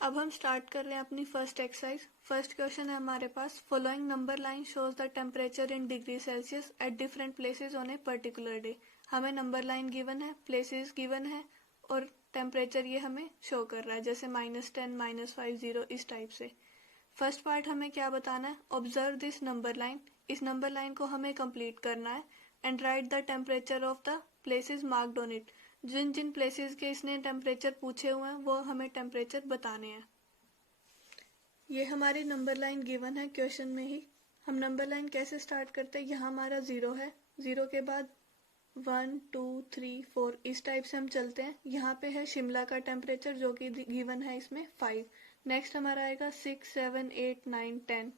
अब हम स्टार्ट कर रहे हैं अपनी फर्स्ट एक्सरसाइज। फर्स्ट क्वेश्चन है हमारे पास, following number line shows the temperature in degree Celsius at different places on a particular day. हमें नंबर लाइन गिवन है, प्लेसेस गिवन है और टेम्परेचर ये हमें शो कर रहा है, जैसे -10, -5, 0 इस टाइप से। फर्स्ट पार्ट हमें क्या बताना है, ऑब्जर्व दिस नंबर लाइन। इस नंबर लाइन को हमें कंप्लीट करना है and write the temperature of the places marked on it. जिन जिन प्लेसेस के इसने टेम्परेचर पूछे हुए हैं वो हमें टेम्परेचर बताने हैं। ये हमारी नंबर लाइन गिवन है क्वेश्चन में ही। हम नंबर लाइन कैसे स्टार्ट करते हैं, यहाँ हमारा 0 है, 0 के बाद 1 2 3 4 इस टाइप से हम चलते हैं। यहाँ पे है शिमला का टेम्परेचर जो कि गिवन है इसमें 5। नेक्स्ट हमारा आएगा 6 7 8 9 10।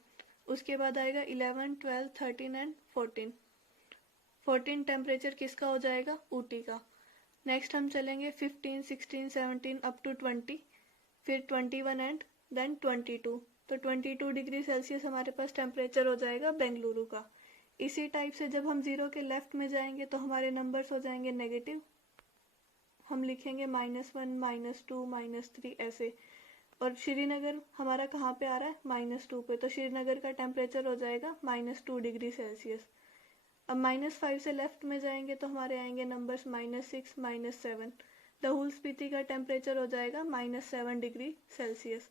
उसके बाद आएगा 11 12 13 एंड 14। 14 टेम्परेचर किसका हो जाएगा, ऊटी का। नेक्स्ट हम चलेंगे 15 16 17 अप टू 20, फिर 21 एंड देन 22। तो 22 डिग्री सेल्सियस हमारे पास टेम्परेचर हो जाएगा बेंगलुरु का। इसी टाइप से जब हम 0 के लेफ्ट में जाएंगे तो हमारे नंबर्स हो जाएंगे नेगेटिव। हम लिखेंगे -1 -2 -3 ऐसे। और श्रीनगर हमारा कहाँ पे आ रहा है, -2 पे, तो श्रीनगर का टेम्परेचर हो जाएगा -2 डिग्री सेल्सियस। अब -5 से लेफ्ट में जाएंगे तो हमारे आएंगे नंबर्स -6 -7। लाहौल स्पीति का टेम्परेचर हो जाएगा -7 डिग्री सेल्सियस।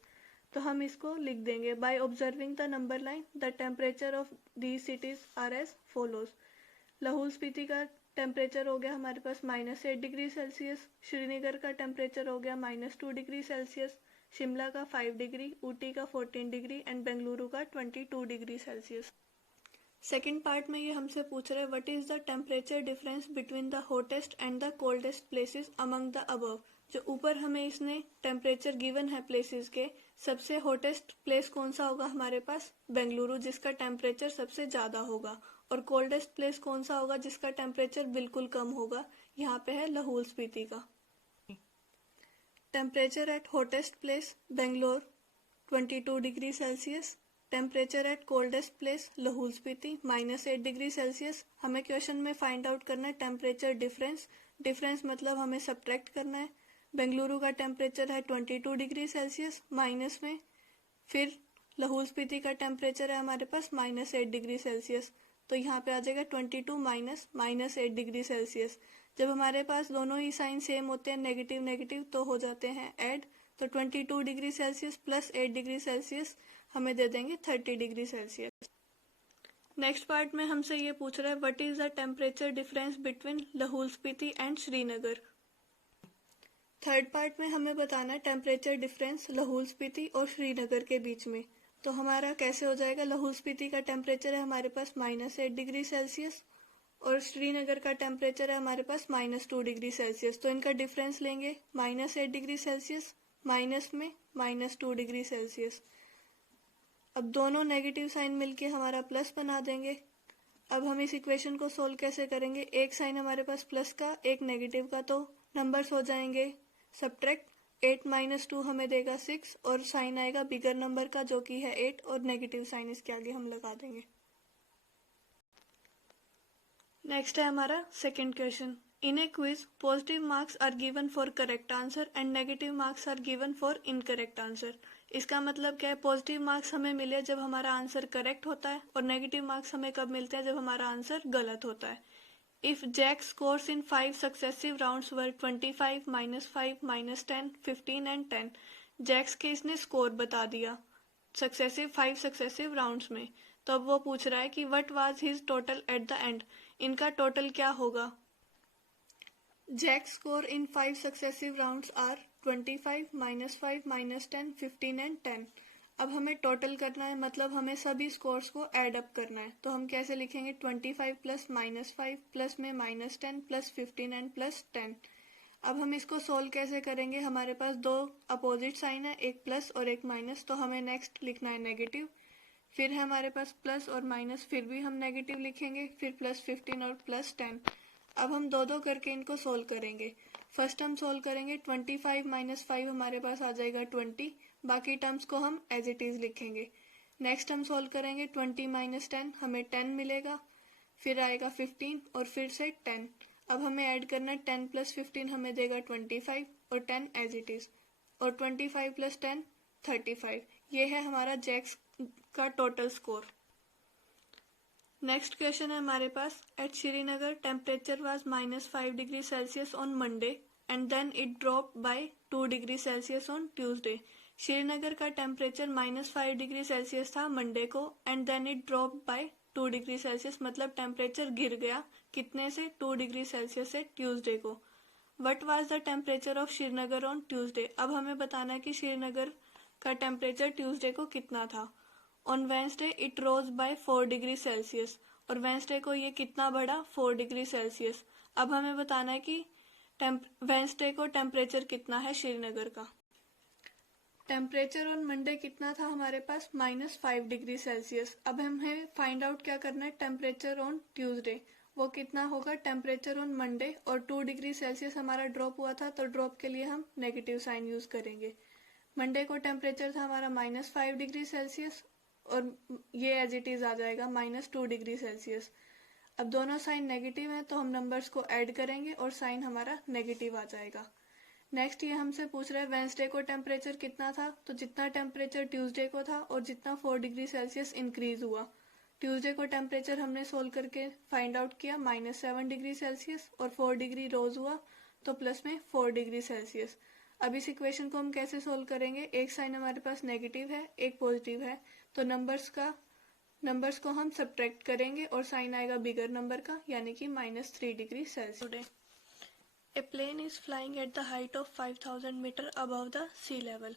तो हम इसको लिख देंगे, by observing the number line the temperature of these cities are as follows. Lahaul Spiti का टेम्परेचर हो गया हमारे पास -8 डिग्री सेल्सियस, श्रीनगर का टेम्परेचर हो गया -2 डिग्री सेल्सियस, शिमला का 5 डिग्री, ऊटी का 14 डिग्री एंड बेंगलुरु का 22 डिग्री सेल्सियस। सेकेंड पार्ट में ये हमसे पूछ रहे हैं, what is the temperature difference between the hottest and the coldest places among the above. जो ऊपर हमें इसने टेम्परेचर गिवन है प्लेसेस के, सबसे हॉटेस्ट प्लेस कौन सा होगा हमारे पास, बेंगलुरु, जिसका टेम्परेचर सबसे ज़्यादा होगा। और कोल्डेस्ट प्लेस कौन सा होगा जिसका टेम्परेचर बिल्कुल कम होगा, यहाँ पे है लाहौल स्पीति का। Temperature at hottest place Bangalore 22 degree Celsius. Temperature at coldest place Lahaul Spiti -8 degree Celsius. हमें क्वेश्चन में फाइंड आउट करना है टेम्परेचर डिफरेंस। डिफरेंस मतलब हमें सब्ट्रैक्ट करना है। बेंगलुरु का टेम्परेचर है 22 डिग्री सेल्सियस माइनस में, फिर लाहौल स्पीति का टेम्परेचर है हमारे पास -8 डिग्री सेल्सियस। तो यहाँ पे आ जाएगा 22 -8 डिग्री सेल्सियस। जब हमारे पास दोनों ही साइन सेम होते हैं, नेगेटिव नेगेटिव, तो हो जाते हैं ऐड। तो 22 degree Celsius plus 8 degree Celsius हमें दे देंगे 30 डिग्री सेल्सियस। नेक्स्ट पार्ट में हमसे ये पूछ रहा है, what is the temperature difference between Lahaul Spiti and Srinagar. Third part में हमें बताना है टेम्परेचर डिफरेंस लाहौल स्पीति और श्रीनगर के बीच में। तो हमारा कैसे हो जाएगा, लाहौल स्पीति का टेम्परेचर है हमारे पास -8 डिग्री सेल्सियस और श्रीनगर का टेम्परेचर है हमारे पास -2 डिग्री सेल्सियस। तो इनका डिफरेंस लेंगे, -8 डिग्री सेल्सियस माइनस में -2 डिग्री सेल्सियस। अब दोनों नेगेटिव साइन मिलके हमारा प्लस बना देंगे। अब हम इस इक्वेशन को सोल्व कैसे करेंगे, एक साइन हमारे पास प्लस का, एक नेगेटिव का, तो नंबर्स हो जाएंगे सब्ट्रैक्ट। 8 - 2 हमें देगा 6 और साइन आएगा बिगर नंबर का जो कि है 8 और नेगेटिव साइन इसके आगे हम लगा देंगे। नेक्स्ट है हमारा second question, in a quiz positive marks are given for correct answer and negative marks are given for incorrect answer. इसका मतलब क्या है, पॉजिटिव मार्क्स हमें मिले जब हमारा आंसर करेक्ट होता है और नेगेटिव मार्क्स हमें कब मिलते हैं, जब हमारा आंसर गलत होता है। If Jack scores in 5 successive rounds were 25 -5 -10 15 and 10। Jack's के इसने स्कोर बता दिया 5 सक्सेसिव राउंड्स में। तो अब वो पूछ रहा है कि what was his total at the end. इनका टोटल क्या होगा। Jack score in 5 successive rounds are 25 -5 -10 15 and 10। अब हमें टोटल करना है, मतलब हमें सभी स्कोर्स को ऐड अप करना है। तो हम कैसे लिखेंगे, 25 प्लस -5 प्लस में -10 प्लस 15 एंड प्लस 10। अब हम इसको सोल्व कैसे करेंगे, हमारे पास दो अपोजिट साइन है, एक प्लस और एक माइनस। तो हमें नेक्स्ट लिखना है नेगेटिव, फिर है हमारे पास प्लस और माइनस, फिर भी हम नेगेटिव लिखेंगे, फिर प्लस 15 और प्लस 10। अब हम दो दो करके इनको सोल्व करेंगे। फर्स्ट हम सोल्व करेंगे 25 -5 हमारे पास आ जाएगा 20, बाकी टर्म्स को हम एज इट इज लिखेंगे। नेक्स्ट हम सोल्व करेंगे 20 - 10 हमें 10 मिलेगा, फिर आएगा 15 और फिर से 10। अब हमें ऐड करना है 10 + 15 हमें देगा 25 और 10 एज इट इज, और 25 + 10 35। ये है हमारा जैक्स का टोटल स्कोर। नेक्स्ट क्वेश्चन है हमारे पास, at Srinagar temperature was -5 degree Celsius on Monday and then it drop by 2 degree Celsius on Tuesday. Srinagar का टेम्परेचर -5 डिग्री सेल्सियस था मंडे को and then it drop by 2 degree Celsius, मतलब temperature गिर गया कितने से, 2 डिग्री सेल्सियस से ट्यूसडे को। What was the temperature of Srinagar on Tuesday. अब हमें बताना है कि श्रीनगर का टेम्परेचर ट्यूसडे को कितना था। On Wednesday it rose by 4 degree Celsius, और वेंसडे को ये कितना बढ़ा, 4 डिग्री सेल्सियस। अब हमें बताना है कि वेंसडे को टेम्परेचर कितना है श्रीनगर का। टेम्परेचर ऑन मंडे कितना था हमारे पास, -5 डिग्री सेल्सियस। अब हमें फाइंड आउट क्या करना है, टेम्परेचर ऑन ट्यूसडे वो कितना होगा, टेम्परेचर ऑन मंडे, और 2 डिग्री सेल्सियस हमारा ड्रॉप हुआ था, तो ड्रॉप के लिए हम नेगेटिव साइन यूज करेंगे। मंडे को टेम्परेचर था हमारा -5 डिग्री सेल्सियस, और ये एज इट इज आ जाएगा -2 डिग्री सेल्सियस। अब दोनों साइन नेगेटिव हैं, तो हम नंबर्स को ऐड करेंगे और साइन हमारा नेगेटिव आ जाएगा। नेक्स्ट ये हमसे पूछ रहा है वेंसडे को टेम्परेचर कितना था, तो जितना टेम्परेचर ट्यूसडे को था और जितना 4 डिग्री सेल्सियस इंक्रीज हुआ। ट्यूसडे को टेम्परेचर हमने सोल्व करके फाइंड आउट किया -7 डिग्री सेल्सियस, और 4 डिग्री रोज हुआ तो प्लस में 4 डिग्री सेल्सियस। अब इस इक्वेशन को हम कैसे सोल्व करेंगे, एक साइन हमारे पास नेगेटिव है, एक पॉजिटिव है, तो नंबर्स को हम सब्ट्रैक्ट करेंगे और साइन आएगा बिगर नंबर का, यानी कि -3 degree Celsius. A plane is flying at the height of 5000 metre above the sea level.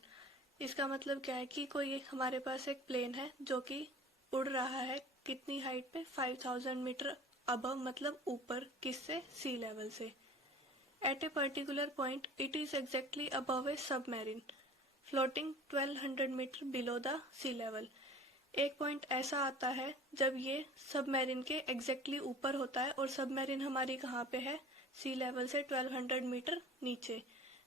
इसका मतलब क्या है कि कोई हमारे पास एक प्लेन है जो कि उड़ रहा है कितनी हाइट पे, 5000 मीटर अबव, मतलब ऊपर, किससे, सी लेवल से। At a particular point it is exactly above a submarine floating 1200 metre below the sea level. एक पॉइंट ऐसा आता है जब ये सबमरीन के एग्जैक्टली ऊपर होता है, और सबमरीन हमारी कहाँ पे है, सी लेवल से 1200 मीटर नीचे।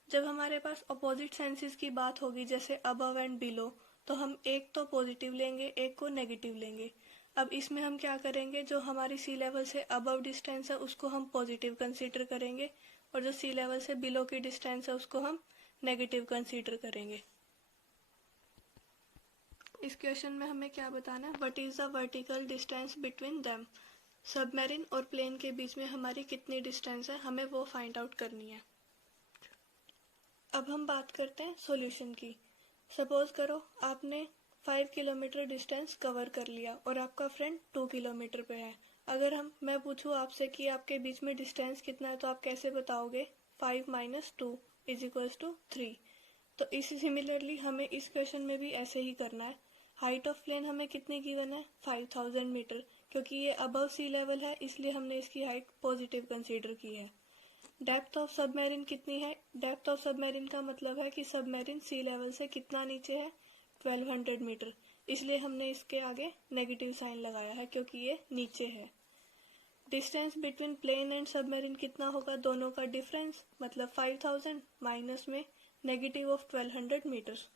जब हमारे पास अपोजिट सेंसेस की बात होगी, जैसे अबव एंड बिलो, तो हम एक तो पॉजिटिव लेंगे, एक को नेगेटिव लेंगे। अब इसमें हम क्या करेंगे, जो हमारी सी लेवल से अबव डिस्टेंस है उसको हम पॉजिटिव कंसीडर करेंगे, और जो सी लेवल से बिलो की डिस्टेंस है उसको हम नेगेटिव कंसीडर करेंगे। इस क्वेश्चन में हमें क्या बताना है, what is the vertical distance between them. Submarine और प्लेन के बीच में हमारी कितनी डिस्टेंस है, हमें वो फाइंड आउट करनी है। अब हम बात करते हैं सॉल्यूशन की। सपोज करो आपने 5 किलोमीटर डिस्टेंस कवर कर लिया और आपका फ्रेंड 2 किलोमीटर पे है। अगर मैं पूछूं आपसे कि आपके बीच में डिस्टेंस कितना है, तो आप कैसे बताओगे, 5 - 2 = 3। तो इसी सिमिलरली हमें इस क्वेश्चन में भी ऐसे ही करना है। हाइट ऑफ प्लेन हमें कितनी गिवन है, 5000 मीटर, क्योंकि ये अबव सी लेवल है इसलिए हमने इसकी हाइट पॉजिटिव कंसीडर की है। डेप्थ ऑफ सबमरीन कितनी है, डेप्थ ऑफ सबमरीन का मतलब है कि सबमरीन सी लेवल से कितना नीचे है, 1200 मीटर, इसलिए हमने इसके आगे नेगेटिव साइन लगाया है क्योंकि ये नीचे है। Distance between plane and submarine कितना होगा, दोनों का डिफरेंस, मतलब 5000 माइनस में नेगेटिव ऑफ 1200 मीटर्स।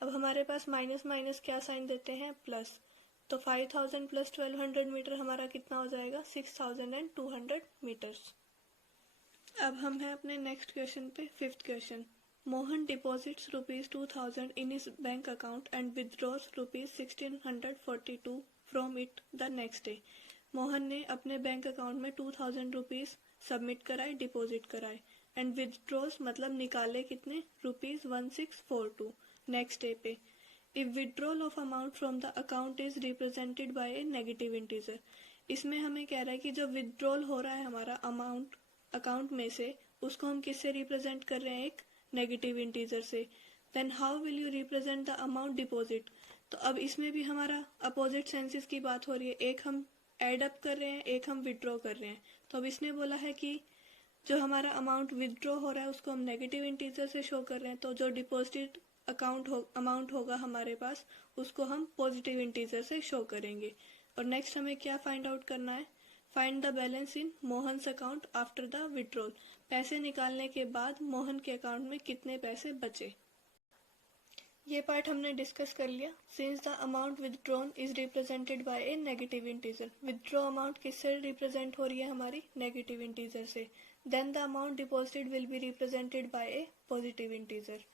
अब हमारे पास माइनस माइनस क्या साइन देते हैं, प्लस, तो 5000 + 1200 मीटर हमारा कितना हो जाएगा, 6200 मीटर्स। अब हम हैं अपने नेक्स्ट क्वेश्चन पे, fifth question. Mohan deposits ₹2000 in his bank account and withdraws ₹1642 from it the next day. Mohan ने अपने बैंक अकाउंट में 2000 रुपीज सबमिट कराए, डिपॉजिट कराए, एंड विथड्रॉस मतलब निकाले कितने, ₹1642 नेक्स्ट डे पे। If withdrawal of amount from the account is represented by a negative integer. इसमें हमें कह रहा है कि जो विड्रॉल हो रहा है हमारा अमाउंट अकाउंट में से, उसको हम किससे रिप्रेजेंट कर रहे हैं, एक नेगेटिव इंटीजर से। Then how will you represent the amount deposit. तो अब इसमें भी हमारा अपोजिट सेंसेस की बात हो रही है, एक हम एड अप कर रहे हैं, एक हम विड्रॉ कर रहे हैं। तो अब इसने बोला है कि जो हमारा अमाउंट विड्रॉ हो रहा है उसको हम नेगेटिव इंटीजर से शो कर रहे हैं, तो जो डिपॉजिट अमाउंट होगा हमारे पास उसको हम पॉजिटिव इंटीजर से शो करेंगे। और नेक्स्ट हमें क्या फाइंड आउट करना है, find the balance in Mohan's account after the withdrawal. पैसे निकालने के बाद मोहन के अकाउंट में कितने पैसे बचे। ये पार्ट हमने डिस्कस कर लिया। Since the amount withdrawn is represented by a negative integer, withdraw amount किससे रिप्रेजेंट हो रही है हमारी, नेगेटिव इंटीजर से। Then the amount deposited will be represented by a positive integer.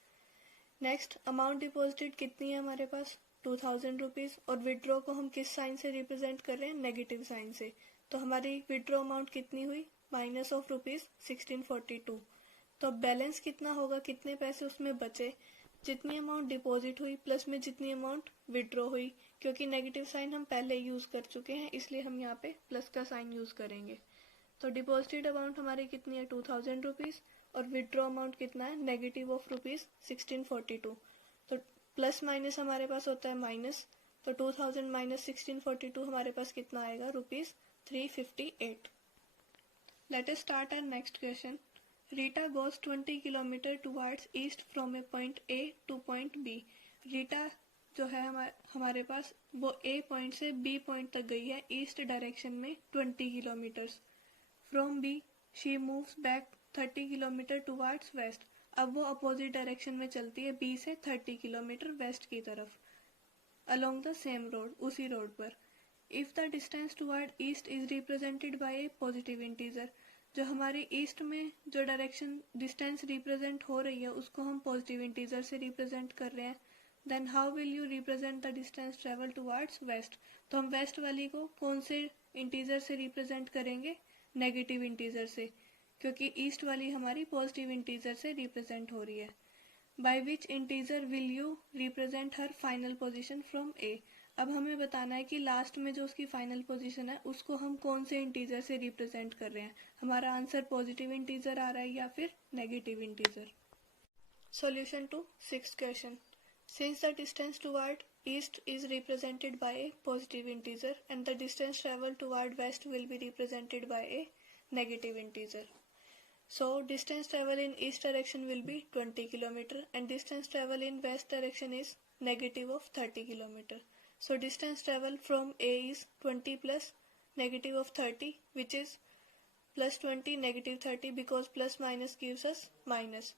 Next amount deposited कितनी है हमारे पास 2000 रुपीज और विड्रॉ को हम किस साइन से रिप्रेजेंट कर रहे हैं नेगेटिव साइन से। तो हमारी विड्रॉ अमाउंट कितनी हुई माइनस ऑफ रुपीज 1642। तो अब बैलेंस कितना होगा, कितने पैसे उसमें बचे, जितनी अमाउंट डिपॉजिट हुई प्लस में जितनी अमाउंट विड्रॉ हुई। क्योंकि नेगेटिव साइन हम पहले यूज कर चुके हैं इसलिए हम यहाँ पे प्लस का साइन यूज करेंगे। तो डिपॉजिटेड अमाउंट हमारी कितनी है 2000 रुपीज और विड्रॉ अमाउंट कितना है नेगेटिव ऑफ रुपीज 1642। तो प्लस माइनस हमारे पास होता है माइनस, तो 2000 माइनस 1642 हमारे पास कितना आएगा rupees 358। Let us start our next question. Rita goes 20 kilometre towards east from a point A to point B. Rita जो है हमारे पास वो ए पॉइंट से बी पॉइंट तक गई है ईस्ट डायरेक्शन में 20 kilometres. From B she moves back 30 kilometre towards west. अब वो अपोजिट डायरेक्शन में चलती है बी से 30 किलोमीटर वेस्ट की तरफ अलोंग द सेम रोड, उसी रोड पर। If the distance toward east is represented by a positive integer, जो हमारी ईस्ट में जो डायरेक्शन डिस्टेंस रिप्रेजेंट हो रही है उसको हम पॉजिटिव इंटीजर से रिप्रेजेंट कर रहे हैं। Then how will you represent the distance travel towards west. तो हम वेस्ट वाली को कौन से इंटीजर से रिप्रेजेंट करेंगे नेगेटिव इंटीजर से, क्योंकि ईस्ट वाली हमारी पॉजिटिव इंटीजर से रिप्रेजेंट हो रही है। By which integer will you represent her final position from A. अब हमें बताना है कि लास्ट में जो उसकी फाइनल पोजीशन है उसको हम कौन से इंटीजर से रिप्रेजेंट कर रहे हैं। हमारा आंसर पॉजिटिव इंटीजर आ रहा है या फिर negative integer. Solution to sixth question. Since the distance toward east is represented by a positive integer and the distance travel toward west will be represented by a negative integer, so distance travel in east direction will be 20 kilometer and distance travel in west direction is negative of 30 kilometer. So distance travel from A is 20 plus negative of 30, which is plus 20 negative 30, because plus minus gives us minus.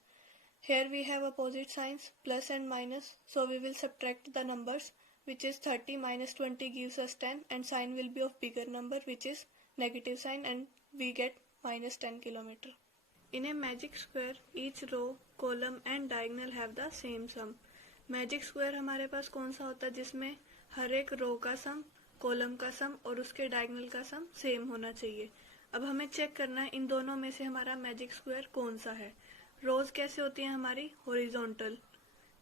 Here we have opposite signs plus and minus, so we will subtract the numbers, which is 30 minus 20 gives us 10 and sign will be of bigger number, which is negative sign, and we get minus 10 kilometer. In a magic square, each row, column and diagonal have the same sum. Magic square हमारे पास कौन सा होता है जिसमें हर एक रो का सम, column का सम और उसके डायगोनल का सम सेम होना चाहिए। अब हमें चेक करना है इन दोनों में से हमारा मैजिक स्क्वायर कौन सा है। रोज कैसे होती है हमारी हॉरिजॉन्टल,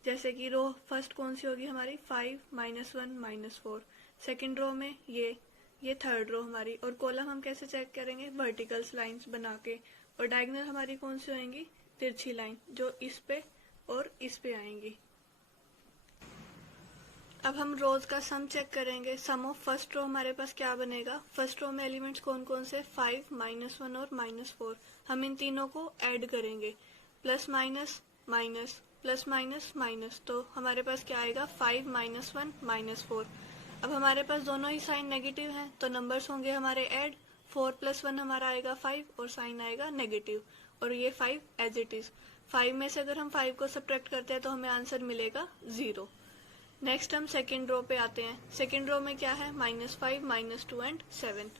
जैसे कि रो फर्स्ट कौन सी होगी हमारी 5 -1 -4। सेकंड रो में ये थर्ड रो हमारी। और कॉलम हम कैसे चेक करेंगे वर्टिकल्स लाइंस बना के। और डायगोनल हमारी कौन सी होंगी तिरछी लाइन जो इस पे और इस पे आएंगी। अब हम रोज का सम चेक करेंगे। सम ऑफ फर्स्ट रो हमारे पास क्या बनेगा, फर्स्ट रो में एलिमेंट्स कौन कौन से 5 -1 और -4। हम इन तीनों को ऐड करेंगे, plus minus minus plus minus minus, तो हमारे पास क्या आएगा 5 -1 -4। अब हमारे पास दोनों ही साइन नेगेटिव हैं तो नंबर्स होंगे हमारे ऐड। 4 + 1 हमारा आएगा 5 और साइन आएगा नेगेटिव, और ये 5 एज इट इज। 5 में से अगर हम 5 को सब्ट्रैक्ट करते हैं तो हमें आंसर मिलेगा 0। नेक्स्ट हम सेकेंड रो पे आते हैं। सेकेंड रो में क्या है -5 -2 एंड 7।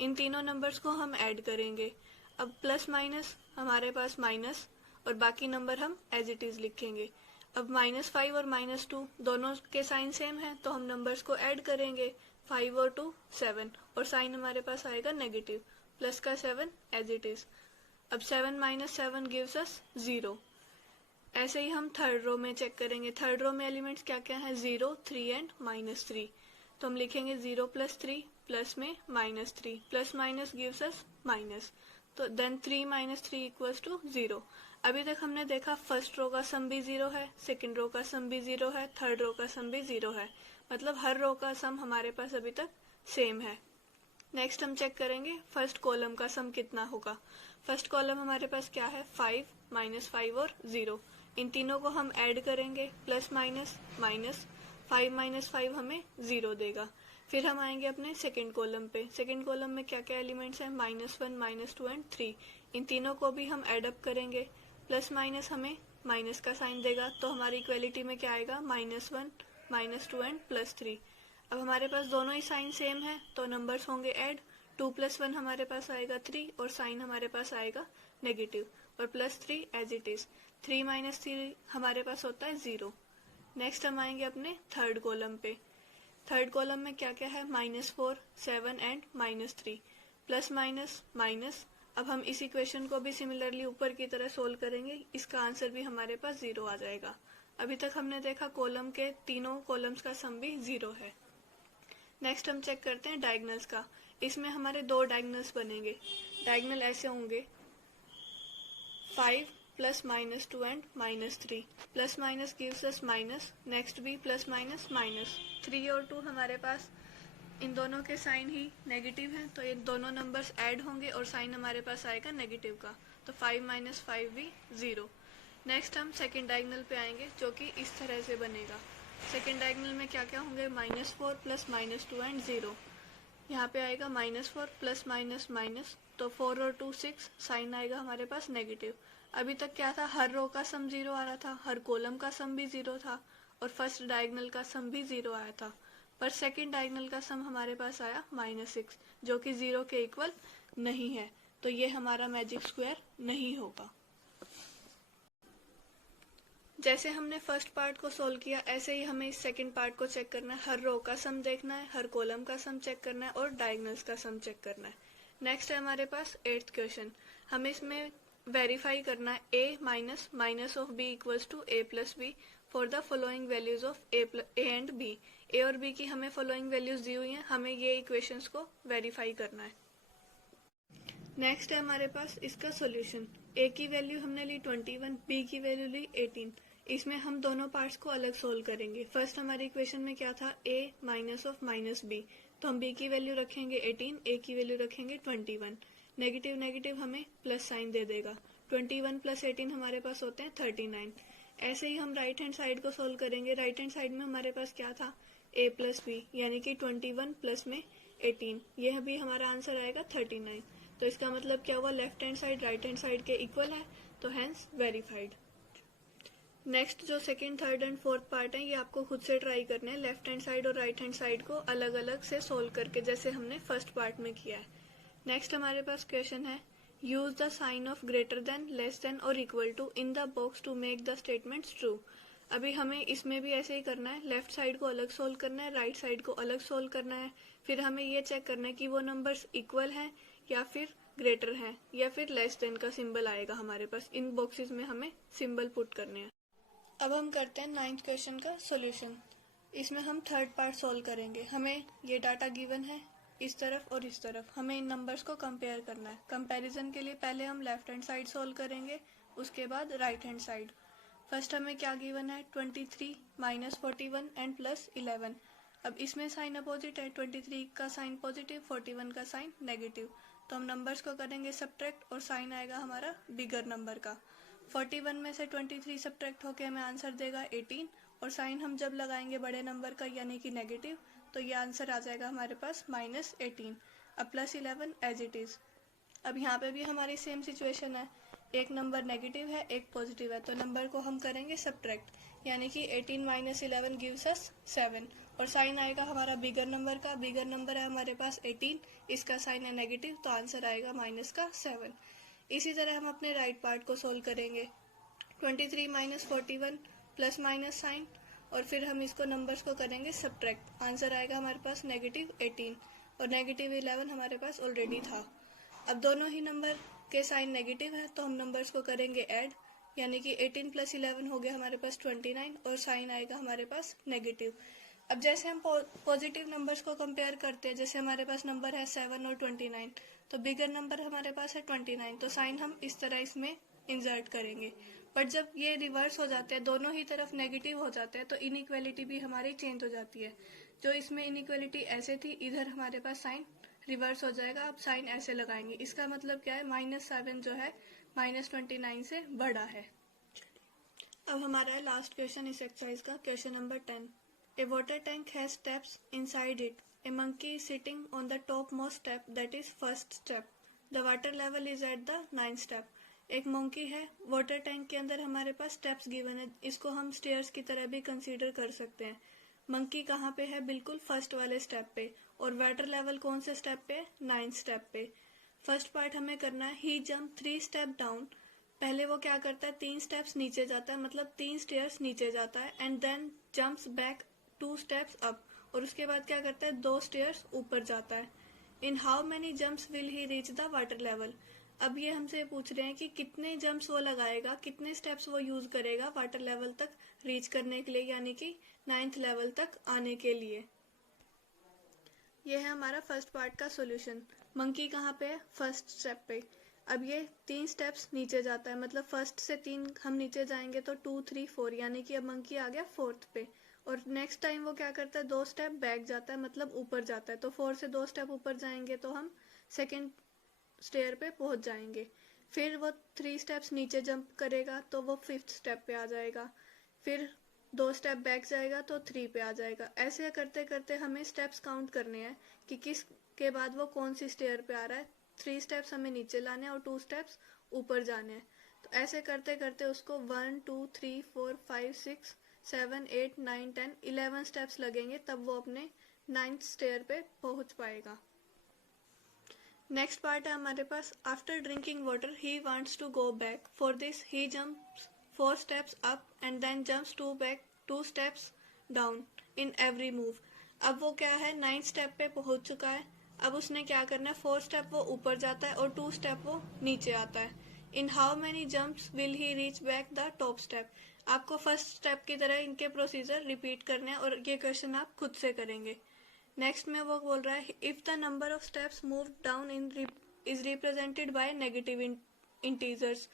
इन तीनों नंबर्स को हम ऐड करेंगे। अब प्लस माइनस हमारे पास माइनस और बाकी नंबर हम एज इट इज लिखेंगे। अब -5 और -2 दोनों के साइन सेम है तो हम नंबर्स को ऐड करेंगे, 5 और 2 7, और साइन हमारे पास आएगा नेगेटिव, प्लस का 7 एज इट इज। अब 7 - 7 गिव्स अस 0। ऐसे ही हम थर्ड रो में चेक करेंगे। थर्ड रो में एलिमेंट्स क्या क्या है 0, 3 एंड -3, तो हम लिखेंगे 0 + 3 प्लस में -3, plus minus gives us minus, तो देन 3 - 3 = 0। अभी तक हमने देखा फर्स्ट रो का सम भी 0 है, सेकंड रो का सम भी 0 है, थर्ड रो का सम भी 0 है, मतलब हर रो का सम हमारे पास अभी तक सेम है। नेक्स्ट हम चेक करेंगे फर्स्ट कॉलम का सम कितना होगा। फर्स्ट कॉलम हमारे पास क्या है 5 -5 और 0। इन तीनों को हम ऐड करेंगे, प्लस माइनस माइनस, 5 - 5 हमें 0 देगा। फिर हम आएंगे अपने सेकंड कॉलम पे। सेकंड कॉलम में क्या क्या एलिमेंट्स हैं -1 -2 एंड 3। इन तीनों को भी हम ऐड अप करेंगे, प्लस माइनस हमें माइनस का साइन देगा, तो हमारी इक्वलिटी में क्या आएगा -1 -2 एंड +3। अब हमारे पास दोनों ही साइन सेम है तो नंबर्स होंगे ऐड। 2 + 1 हमारे पास आएगा 3 और साइन हमारे पास आएगा नेगेटिव, और +3 एज इट इज। 3 माइनस 3 हमारे पास होता है 0। नेक्स्ट हम आएंगे अपने थर्ड कॉलम पे। थर्ड कॉलम में क्या क्या है, -4, 7 एंड -3, प्लस माइनस माइनस। अब हम इस इक्वेशन को भी सिमिलरली ऊपर की तरह सोल्व करेंगे, इसका आंसर भी हमारे पास 0 आ जाएगा। अभी तक हमने देखा कॉलम के तीनों कॉलम्स का सम भी 0 है। नेक्स्ट हम चेक करते हैं डायगोनल्स का। इसमें हमारे दो डायगोनल्स बनेंगे। डायगोनल ऐसे होंगे 5 plus -2 and -3, plus minus gives us minus, next भी प्लस माइनस माइनस। 3 और 2 हमारे पास इन दोनों के साइन ही नेगेटिव हैं, तो ये दोनों नंबर्स ऐड होंगे और साइन हमारे पास आएगा नेगेटिव का, तो 5 - 5 भी 0। नेक्स्ट हम सेकेंड डायगोनल पे आएंगे जो कि इस तरह से बनेगा। सेकेंड डायगोनल में क्या क्या होंगे, -4 प्लस -2 एंड 0। यहाँ पे आएगा -4 प्लस माइनस माइनस, तो 4 और 2 6, साइन आएगा हमारे पास नेगेटिव। अभी तक क्या था, हर रो का सम 0 आ रहा था, हर कॉलम का सम भी 0 था और फर्स्ट डायगोनल का सम भी 0 आया था। पर सेकेंड डायगोनल का सम हमारे पास आया -6, जो कि 0 के इक्वल नहीं है, तो ये हमारा मैजिक स्क्वायर नहीं होगा। जैसे हमने फर्स्ट पार्ट को सोल्व किया, ऐसे ही हमें इस सेकंड पार्ट को चेक करना है। हर रो का सम देखना है, हर कॉलम का सम चेक करना है और डायगोनल्स का सम चेक करना है। नेक्स्ट है हमारे पास 8th क्वेश्चन। हमें इसमें वेरीफाई करना है a minus minus of b equals to a plus B for the following values of a and b। a और b की हमें फॉलोइंग वैल्यूज दी हुई हैं, हमें ये इक्वेशंस को वेरीफाई करना है। नेक्स्ट है हमारे पास इसका सॉल्यूशन। a की वैल्यू हमने ली 21, b की वैल्यू ली 18। इसमें हम दोनों पार्ट्स को अलग सोल्व करेंगे। फर्स्ट हमारी इक्वेशन में क्या था, a minus of minus b, तो हम b की वैल्यू रखेंगे 18, a की वैल्यू रखेंगे 21। नेगेटिव नेगेटिव हमें प्लस साइन दे देगा। 21 प्लस 18 हमारे पास होते हैं 39। ऐसे ही हम राइट हैंड साइड को सोल्व करेंगे। राइट हैंड साइड में हमारे पास क्या था, a प्लस बी, यानी कि 21 प्लस में 18, यह भी हमारा आंसर आएगा 39। तो इसका मतलब क्या हुआ, left hand side right hand side के इक्वल है, तो हैंस वेरीफाइड। नेक्स्ट जो second, third and fourth part है, ये आपको खुद से ट्राई करने हैं, लेफ्ट हैंड साइड और राइट हैंड साइड को अलग अलग से सोल्व करके, जैसे हमने फर्स्ट पार्ट में किया है। नेक्स्ट हमारे पास क्वेश्चन है, use the sign of greater than, less than और equal to in the box to make the statements true. अभी हमें इसमें भी ऐसे ही करना है, लेफ्ट साइड को अलग सोल्व करना है, राइट साइड को अलग सोल्व करना है। फिर हमें ये चेक करना है कि वो नंबर्स इक्वल हैं या फिर ग्रेटर है या फिर लेस देन का सिंबल आएगा हमारे पास। इन बॉक्सेस में हमें सिंबल पुट करने हैं। अब हम करते हैं 9th क्वेश्चन का सॉल्यूशन। इसमें हम थर्ड पार्ट सॉल्व करेंगे। हमें ये डाटा गिवन है इस तरफ और इस तरफ, हमें इन नंबर्स को कंपेयर करना है। कंपैरिजन के लिए पहले हम लेफ्ट हैंड साइड सॉल्व करेंगे, उसके बाद राइट हैंड साइड। फर्स्ट हमें क्या गिवन है, 23 माइनस 41 एंड प्लस 11। अब इसमें साइन अपोजिट है, 23 का साइन पॉजिटिव, 41 का साइन नेगेटिव, तो हम नंबर्स को करेंगे सब्ट्रैक्ट और साइन आएगा हमारा बिगर नंबर का। 41 में से 23 सब्ट्रैक्ट होके हमें आंसर देगा 18, और साइन हम जब लगाएंगे बड़े नंबर का यानी कि नेगेटिव, तो ये आंसर आ जाएगा हमारे पास -18। अब प्लस 11 एज इट इज। अब यहाँ पे भी हमारी सेम सिचुएशन है, एक नंबर नेगेटिव है एक पॉजिटिव है, तो नंबर को हम करेंगे सब्ट्रैक्ट, यानी कि 18 माइनस 11 गिव्स अस 7, और साइन आएगा हमारा बिगर नंबर का। बिगर नंबर है हमारे पास 18, इसका साइन है नेगेटिव, तो आंसर आएगा -7। इसी तरह हम अपने राइट पार्ट को सोल्व करेंगे। 23 माइनस 41 प्लस माइनस साइन, और फिर हम इसको नंबर्स को करेंगे सब्ट्रैक्ट, आंसर आएगा हमारे पास -18 और -11 हमारे पास ऑलरेडी था। अब दोनों ही नंबर के साइन नेगेटिव है, तो हम नंबर्स को करेंगे ऐड, यानी कि 18 प्लस 11 हो गया हमारे पास 29, और साइन आएगा हमारे पास नेगेटिव। अब जैसे हम पॉजिटिव नंबर्स को कंपेयर करते हैं, जैसे हमारे पास नंबर है 7 और 29, तो बिगर नंबर हमारे पास है 29, तो साइन हम इस तरह इसमें इंसर्ट करेंगे। बट जब ये रिवर्स हो जाते हैं, दोनों ही तरफ नेगेटिव हो जाते हैं, तो इनइक्वालिटी भी हमारी चेंज हो जाती है। जो इसमें इनइक्वालिटी ऐसे थी, इधर हमारे पास साइन रिवर्स हो जाएगा। अब साइन ऐसे लगाएंगे, इसका मतलब क्या है, -7 जो है -29 से बड़ा है। अब हमारा है लास्ट क्वेश्चन इस एक्सरसाइज का, question number 10। A water tank has steps inside it. A monkey is sitting on the topmost step, that is first step. The water level is at the 9th step. एक monkey है, water tank के अंदर हमारे पास steps given है, इसको हम stairs की तरह भी कंसीडर कर सकते हैं। मंकी कहाँ पे है, बिल्कुल फर्स्ट वाले स्टेप पे, और वाटर लेवल कौन से स्टेप पे, 9th स्टेप पे। फर्स्ट पार्ट हमें करना है, ही जंप 3 स्टेप डाउन, पहले वो क्या करता है, 3 स्टेप्स नीचे जाता है, मतलब 3 स्टेयर्स नीचे जाता है, and then jumps back 2 steps up, और उसके बाद क्या करता है, 2 स्टेयर्स ऊपर जाता है। In how many jumps will he reach the water level. अब ये हमसे पूछ रहे हैं कि कितने जंप्स वो लगाएगा, कितने स्टेप्स वो यूज करेगा वाटर लेवल तक रीच करने के लिए, यानी कि 9th लेवल तक आने के लिए। ये है हमारा फर्स्ट पार्ट का सॉल्यूशन। मंकी कहाँ पे है, फर्स्ट स्टेप पे। अब ये 3 स्टेप्स नीचे जाता है, मतलब फर्स्ट से 3 हम नीचे जाएंगे तो 2 3 4, यानी कि अब मंकी आ गया 4th पे। और नेक्स्ट टाइम वो क्या करता है, 2 स्टेप बैक जाता है, मतलब ऊपर जाता है, तो 4 से 2 स्टेप ऊपर जाएंगे तो हम सेकेंड स्टेयर पे पहुंच जाएंगे। फिर वो 3 स्टेप्स नीचे जंप करेगा तो वो 5th स्टेप पे आ जाएगा। फिर 2 स्टेप बैक जाएगा तो 3 पे आ जाएगा। ऐसे करते करते हमें स्टेप्स काउंट करने हैं कि किस के बाद वो कौन सी स्टेयर पे आ रहा है। 3 स्टेप्स हमें नीचे लाने हैं और 2 स्टेप्स ऊपर जाने हैं। तो ऐसे करते करते उसको 1 2 3 4 5 6 7 8 9 10 11 स्टेप्स लगेंगे, तब वो अपने 9th स्टेयर पे पहुंच पाएगा। नेक्स्ट पार्ट है हमारे पास, after drinking water he wants to go back, for this he jumps 4 steps up and then jumps 2 steps down in every move. अब वो क्या है, 9th स्टेप पे पहुंच चुका है। अब उसने क्या करना है, 4 स्टेप वो ऊपर जाता है और 2 स्टेप वो नीचे आता है। In how many jumps will he reach back the top step. आपको फर्स्ट स्टेप की तरह इनके प्रोसीजर रिपीट करने हैं और ये क्वेश्चन आप खुद से करेंगे। नेक्स्ट में वो बोल रहा है, if the number of steps move down is represented by negative integers.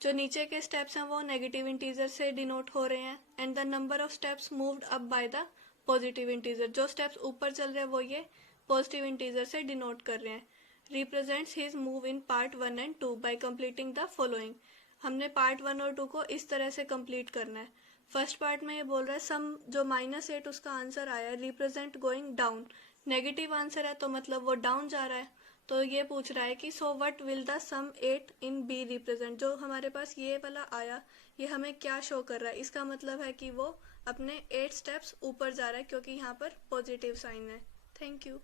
जो नीचे के स्टेप्स हैं वो नेगेटिव इंटीजर से डिनोट हो रहे हैं, and the number of steps moved up by the positive integer. जो स्टेप्स ऊपर चल रहे हैं वो ये पॉजिटिव इंटीजर से डिनोट कर रहे हैं। Represents his move in part 1 and 2 bye completing the following. हमने पार्ट 1 और 2 को इस तरह से कंप्लीट करना है। फर्स्ट पार्ट में ये बोल रहा है सम जो -8 उसका आंसर आया है, represent going down. Negative answer है तो मतलब वो डाउन जा रहा है। तो ये पूछ रहा है कि so what will the sum 8 in B represent. जो हमारे पास ये वाला आया, ये हमें क्या शो कर रहा है, इसका मतलब है कि वो अपने 8 स्टेप्स ऊपर जा रहा है, क्योंकि यहाँ पर पॉजिटिव साइन है। Thank you.